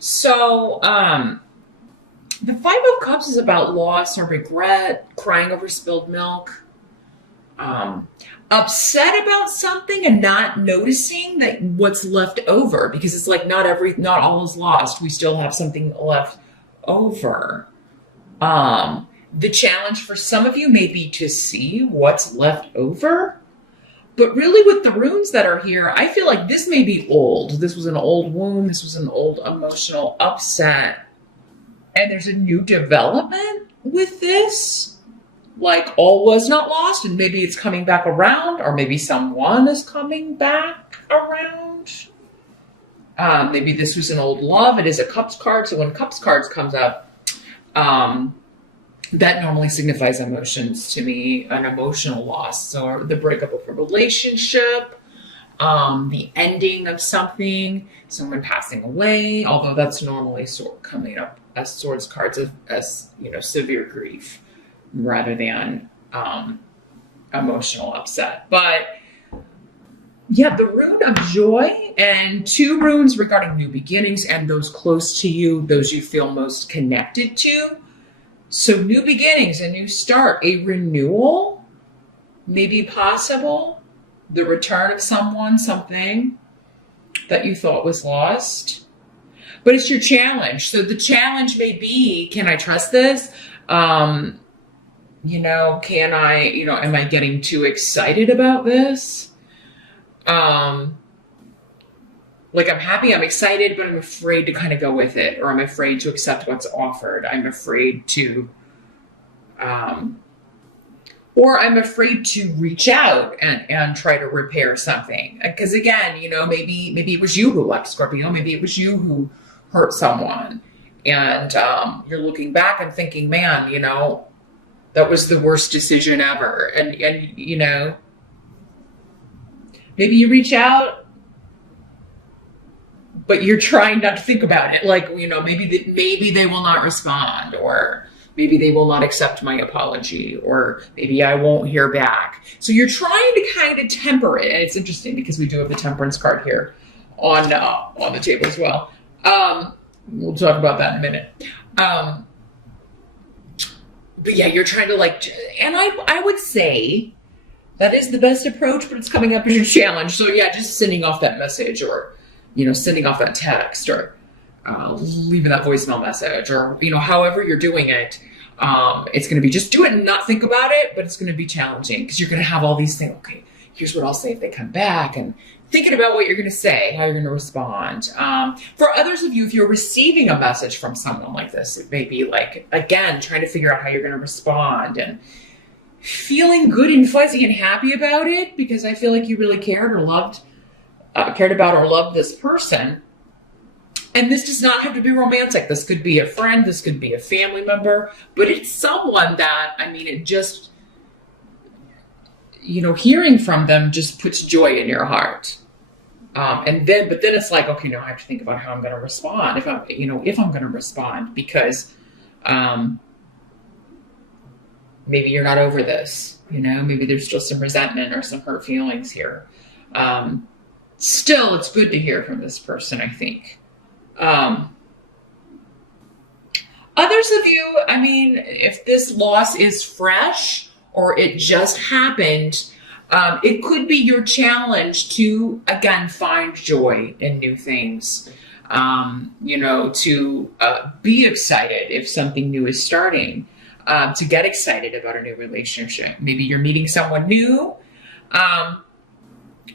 So, the Five of Cups is about loss or regret, crying over spilled milk, um, upset about something and not noticing that what's left over because it's like not all is lost. We still have something left over. The challenge for some of you may be to see what's left over. But really, with the runes that are here, I feel like this may be old. This was an old wound. This was an old emotional upset. And there's a new development with this. Like all was not lost, and maybe it's coming back around, or maybe someone is coming back around. Maybe this was an old love. It is a Cups card. So when Cups cards comes up, that normally signifies emotions to me, an emotional loss. So the breakup of a relationship, the ending of something, someone passing away, although that's normally coming up as swords cards as severe grief rather than emotional upset. But yeah, the rune of joy and two runes regarding new beginnings and those close to you, those you feel most connected to. So new beginnings, a new start, a renewal, maybe possible, the return of someone, something that you thought was lost. But it's your challenge. So the challenge may be, can I trust this? Am I getting too excited about this? Like I'm happy, I'm excited, but I'm afraid to kind of go with it, or I'm afraid to accept what's offered. I'm afraid to, or I'm afraid to reach out and try to repair something. Because again, maybe it was you who left, Scorpio. Maybe it was you who hurt someone. And you're looking back and thinking, man, that was the worst decision ever. And maybe you reach out, but you're trying not to think about it. Like, maybe they will not respond, or maybe they will not accept my apology, or maybe I won't hear back. So you're trying to kind of temper it. And it's interesting because we do have the Temperance card here on the table as well. We'll talk about that in a minute. But yeah, you're trying to and I would say that is the best approach, but it's coming up as your challenge. So yeah, just sending off that message, or sending off that text, or leaving that voicemail message, or, however you're doing it. It's going to be just do it and not think about it, but it's going to be challenging because you're going to have all these things. Okay, here's what I'll say if they come back, and thinking about what you're going to say, how you're going to respond. For others of you, if you're receiving a message from someone like this, it may be again, trying to figure out how you're going to respond and feeling good and fuzzy and happy about it because I feel like you really cared about or loved this person. And this does not have to be romantic. This could be a friend. This could be a family member. But it's someone that, it just, hearing from them just puts joy in your heart. But then it's like, okay, now I have to think about how I'm going to respond. If I'm going to respond, because maybe you're not over this. Maybe there's still some resentment or some hurt feelings here. Still, it's good to hear from this person, I think. Others of you, if this loss is fresh or it just happened, it could be your challenge to, again, find joy in new things. To be excited if something new is starting, to get excited about a new relationship. Maybe you're meeting someone new,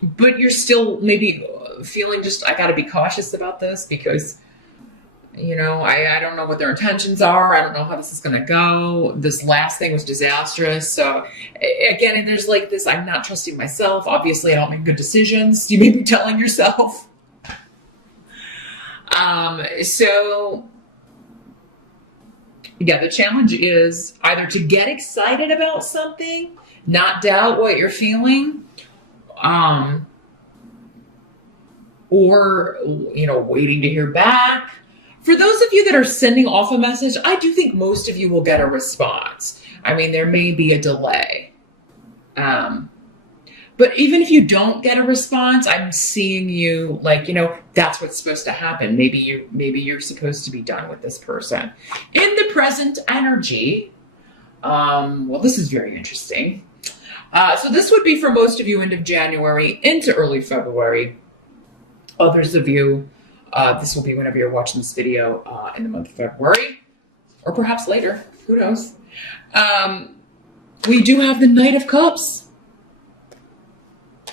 but you're still maybe feeling I got to be cautious about this because, I don't know what their intentions are. I don't know how this is going to go. This last thing was disastrous. So again, there's this, I'm not trusting myself. Obviously, I don't make good decisions. You may be telling yourself. So yeah, the challenge is either to get excited about something, not doubt what you're feeling, or, waiting to hear back. For those of you that are sending off a message, I do think most of you will get a response. There may be a delay. But even if you don't get a response, I'm seeing you like, that's what's supposed to happen. Maybe you're supposed to be done with this person. In the present energy, well, this is very interesting. So this would be for most of you end of January into early February. Others of you, this will be whenever you're watching this video in the month of February, or perhaps later, who knows. We do have the Knight of Cups.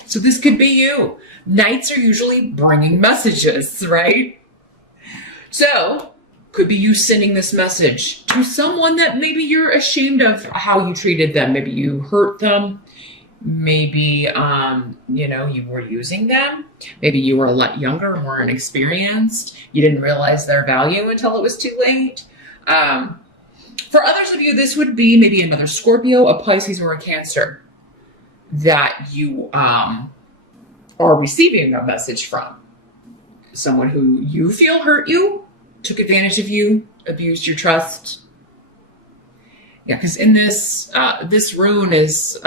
So this could be you. Knights are usually bringing messages, right? So could be you sending this message to someone that maybe you're ashamed of how you treated them. Maybe you hurt them. Maybe, you were using them. Maybe you were a lot younger, more inexperienced. You didn't realize their value until it was too late. For others of you, this would be maybe another Scorpio, a Pisces, or a Cancer that you are receiving a message from. Someone who you feel hurt you, took advantage of you, abused your trust. Yeah, because in this, this rune is,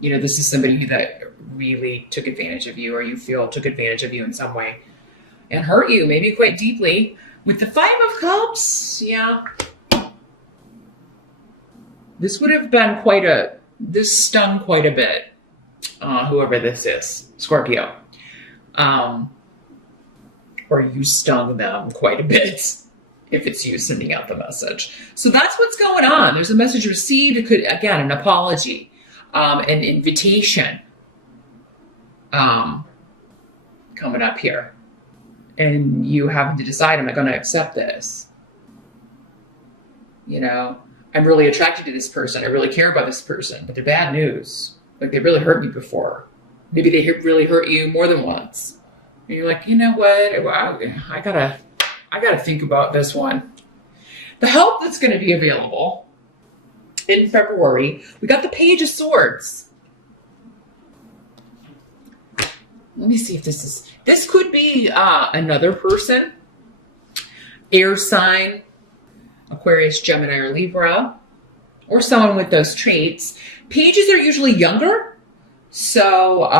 this is somebody that really took advantage of you, or you feel took advantage of you in some way and hurt you, maybe quite deeply. With the Five of Cups, yeah. This would have been this stung quite a bit, whoever this is, Scorpio. Or you stung them quite a bit if it's you sending out the message. So that's what's going on. There's a message received. It could, again, an apology, an invitation coming up here. And you having to decide, am I going to accept this? I'm really attracted to this person. I really care about this person, but they're bad news. Like, they really hurt me before. Maybe they really hurt you more than once. And you're like, you know what? I gotta think about this one. The help that's going to be available in February, we got the Page of Swords. Let me see if this could be another person, air sign, Aquarius, Gemini, or Libra, or someone with those traits. Pages are usually younger. So,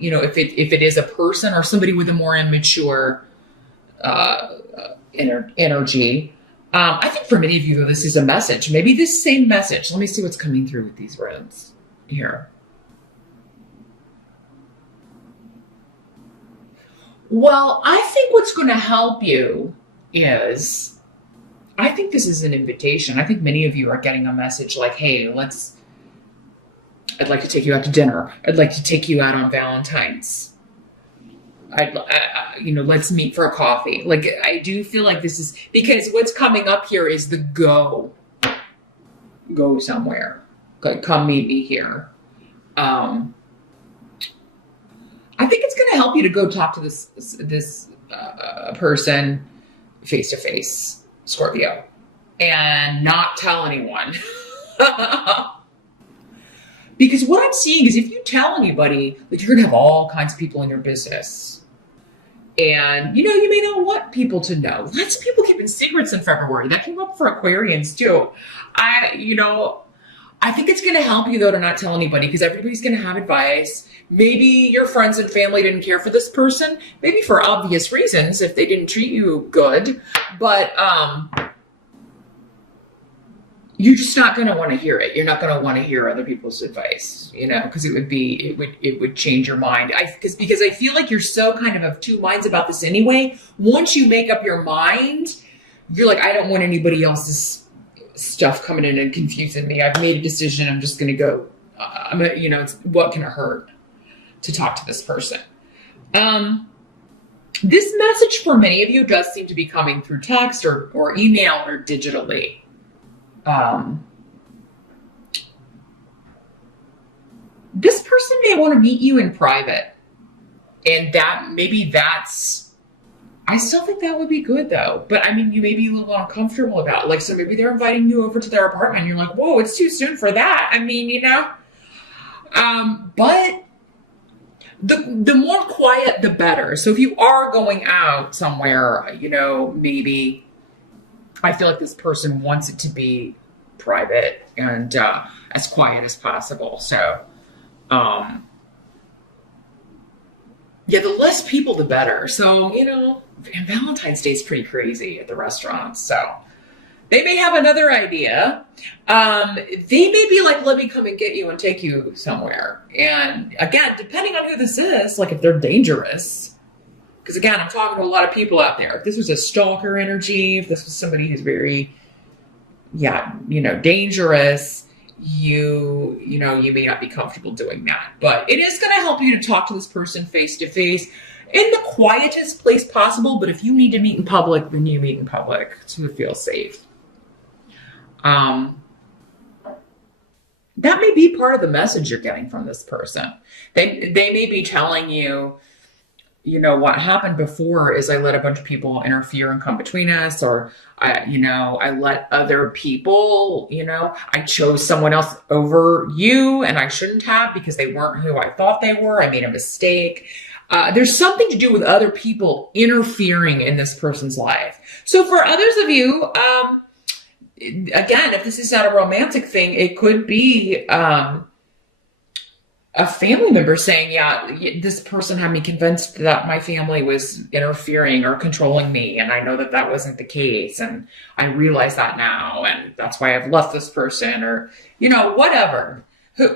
if it is a person or somebody with a more immature energy, I think for many of you, though, this is a message. Maybe this same message. Let me see what's coming through with these runes here. Well, I think what's going to help you is, I think this is an invitation. I think many of you are getting a message like, hey, I'd like to take you out to dinner. I'd like to take you out on Valentine's. Let's meet for a coffee. Like, I do feel like this is, because what's coming up here is the go somewhere. Like, come meet me here. I think it's going to help you to go talk to this person face to face, Scorpio, and not tell anyone. Because what I'm seeing is if you tell anybody, like, you're going to have all kinds of people in your business. And, you may not want people to know. Lots of people keeping secrets in February. That came up for Aquarians too. I think it's going to help you, though, to not tell anybody, because everybody's going to have advice. Maybe your friends and family didn't care for this person, maybe for obvious reasons, if they didn't treat you good. But you're just not going to want to hear it. You're not going to want to hear other people's advice, because it would change your mind. Because I feel like you're so kind of two minds about this anyway. Once you make up your mind, you're like, I don't want anybody else's stuff coming in and confusing me. I've made a decision. I'm just going to go. What can it hurt to talk to this person? This message for many of you does seem to be coming through text or email or digitally. This person may want to meet you in private, and I still think that would be good, though. But I mean, you may be a little uncomfortable about it. Like, so maybe they're inviting you over to their apartment and you're like, whoa, it's too soon for that. I mean, but the more quiet, the better. So if you are going out somewhere, maybe I feel like this person wants it to be private and as quiet as possible. So Yeah, the less people, the better. So, and Valentine's Day is pretty crazy at the restaurants. So they may have another idea. They may be like, let me come and get you and take you somewhere. And again, depending on who this is, like if they're dangerous, because again, I'm talking to a lot of people out there. If this was a stalker energy, if this was somebody who's very, dangerous, you may not be comfortable doing that. But it is going to help you to talk to this person face to face in the quietest place possible. But if you need to meet in public, then you meet in public to feel safe. That may be part of the message you're getting from this person. They may be telling you, what happened before is I let a bunch of people interfere and come between us, or I let other people, I chose someone else over you and I shouldn't have because they weren't who I thought they were. I made a mistake. There's something to do with other people interfering in this person's life. So for others of you, again, if this is not a romantic thing, it could be a family member saying, this person had me convinced that my family was interfering or controlling me. And I know that that wasn't the case. And I realize that now. And that's why I've left this person, or, whatever,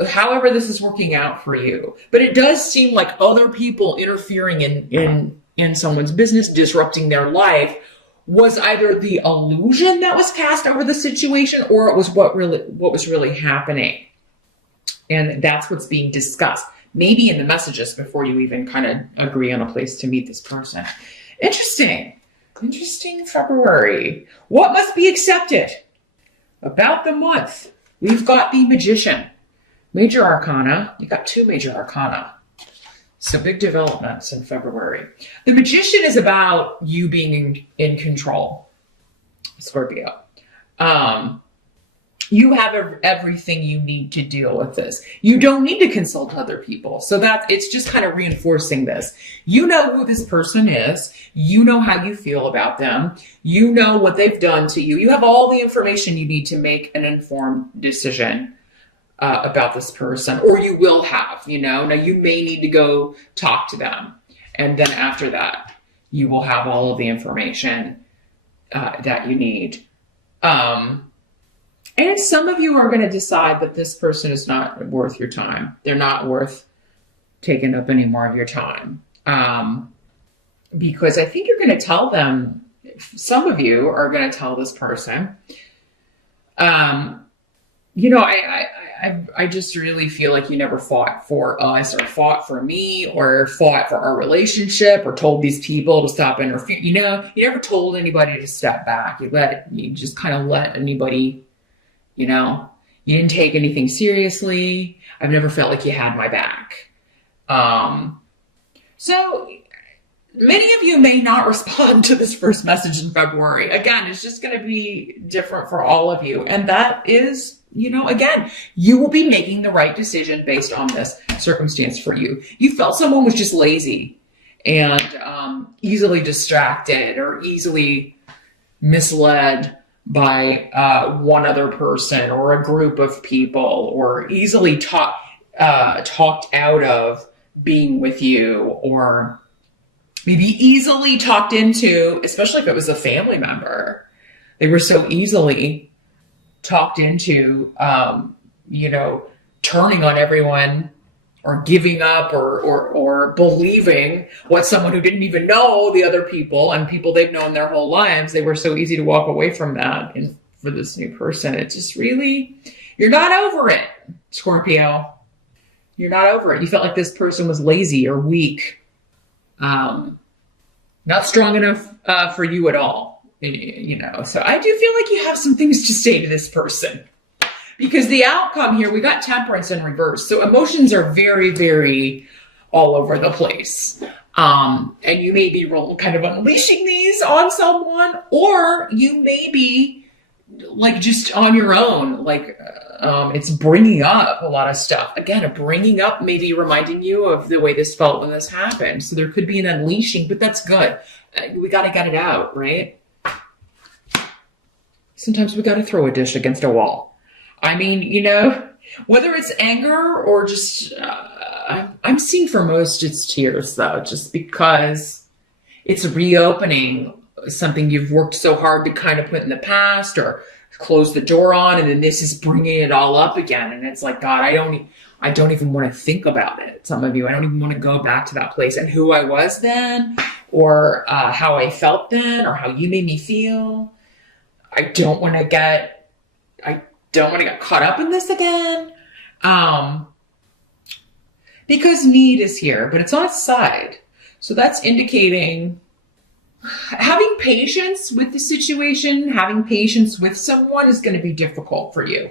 however this is working out for you. But it does seem like other people interfering in someone's business, disrupting their life, was either the illusion that was cast over the situation, or it was what was really happening. And that's what's being discussed, maybe in the messages before you even kind of agree on a place to meet this person. Interesting February. What must be accepted? About the month, we've got the Magician. Major Arcana. You got 2 Major Arcana. So big developments in February. The Magician is about you being in control, Scorpio. You have everything you need to deal with this. You don't need to consult other people. So it's just kind of reinforcing this. You know who this person is. You know how you feel about them. You know what they've done to you. You have all the information you need to make an informed decision about this person, or you will have, Now you may need to go talk to them. And then after that, you will have all of the information that you need. And some of you are going to decide that this person is not worth your time. They're not worth taking up any more of your time. Because I think you're going to tell them, some of you are going to tell this person, I just really feel like you never fought for us, or fought for me, or fought for our relationship, or told these people to stop interfering. You never told anybody to step back. You just kind of let anybody, you didn't take anything seriously. I've never felt like you had my back. So many of you may not respond to this first message in February. Again, it's just going to be different for all of you. And that is, again, you will be making the right decision based on this circumstance for you. You felt someone was just lazy and easily distracted or easily misled by one other person or a group of people, or easily talked out of being with you, or maybe easily talked into, especially if it was a family member. They were so easily talked into, turning on everyone, or giving up, or believing what someone who didn't even know the other people and people they've known their whole lives. They were so easy to walk away from that. And for this new person, it's just really, you're not over it, Scorpio. You're not over it. You felt like this person was lazy or weak. Not strong enough for you at all. So I do feel like you have some things to say to this person. Because the outcome here, we got Temperance in reverse. So emotions are very, very all over the place. And you may be kind of unleashing these on someone, or you may be like just on your own. Like it's bringing up a lot of stuff. Again, a bringing up maybe reminding you of the way this felt when this happened. So there could be an unleashing, but that's good. We got to get it out, right? Sometimes we got to throw a dish against a wall. I mean, Whether it's anger or just, I'm seeing for most it's tears though, just because it's reopening something you've worked so hard to kind of put in the past or close the door on, and then this is bringing it all up again. And it's like, God, I don't even want to think about it. Some of you, I don't even want to go back to that place and who I was then, or how I felt then, or how you made me feel. I don't want to get caught up in this again. Because need is here, but it's on its side. So that's indicating having patience with the situation, having patience with someone is going to be difficult for you.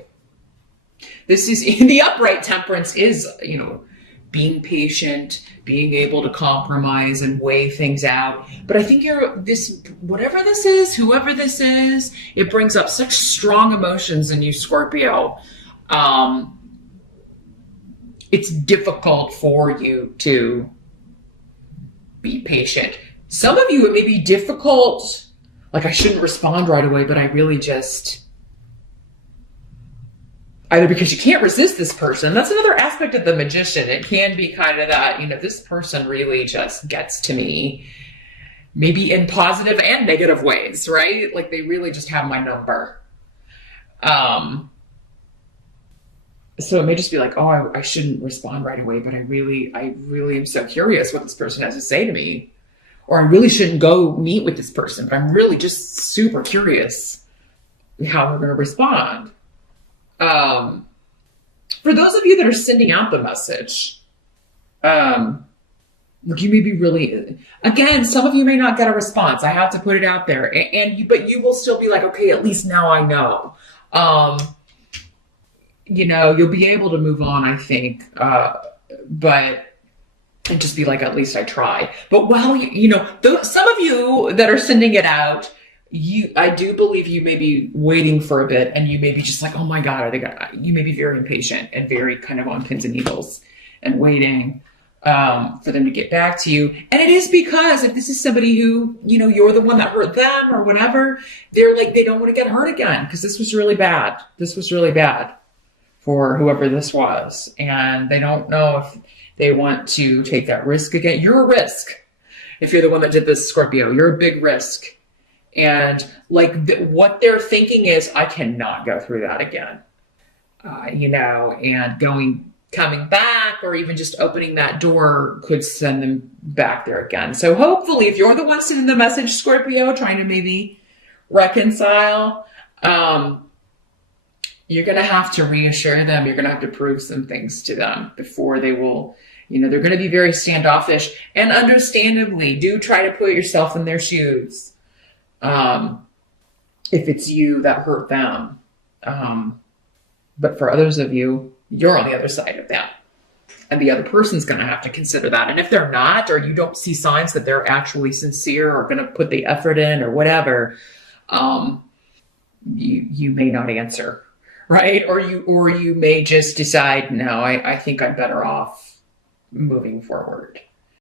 This is in the upright temperance is, being patient, being able to compromise and weigh things out. But I think whatever this is, whoever this is, it brings up such strong emotions in you, Scorpio. It's difficult for you to be patient. Some of you, it may be difficult, like I shouldn't respond right away, but I really just, either because you can't resist this person. That's another aspect of the magician. It can be kind of that, this person really just gets to me, maybe in positive and negative ways, right? Like they really just have my number. So it may just be like, oh, I shouldn't respond right away, but I really am so curious what this person has to say to me. Or I really shouldn't go meet with this person, but I'm really just super curious how we're going to respond. For those of you that are sending out the message, you may be really, again, some of you may not get a response. I have to put it out there, but you will still be like, okay, at least now I know. You'll be able to move on, I think, and just be like, at least I tried. But while some of you that are sending it out, I do believe you may be waiting for a bit, and you may be just like, oh my God, you may be very impatient and very kind of on pins and needles and waiting for them to get back to you. And it is because if this is somebody who, you're the one that hurt them or whatever, they're like, they don't want to get hurt again because this was really bad. This was really bad for whoever this was. And they don't know if they want to take that risk again. You're a risk. If you're the one that did this, Scorpio, you're a big risk. And what they're thinking is, I cannot go through that again. And coming back or even just opening that door could send them back there again. So hopefully if you're the one sending the message, Scorpio, trying to maybe reconcile, you're going to have to reassure them. You're going to have to prove some things to them before they will, they're going to be very standoffish, and understandably do try to put yourself in their shoes. If it's you that hurt them. But for others of you, you're on the other side of that. And the other person's going to have to consider that. And if they're not, or you don't see signs that they're actually sincere or going to put the effort in or whatever, you may not answer, right? Or you may just decide, no, I think I'm better off moving forward.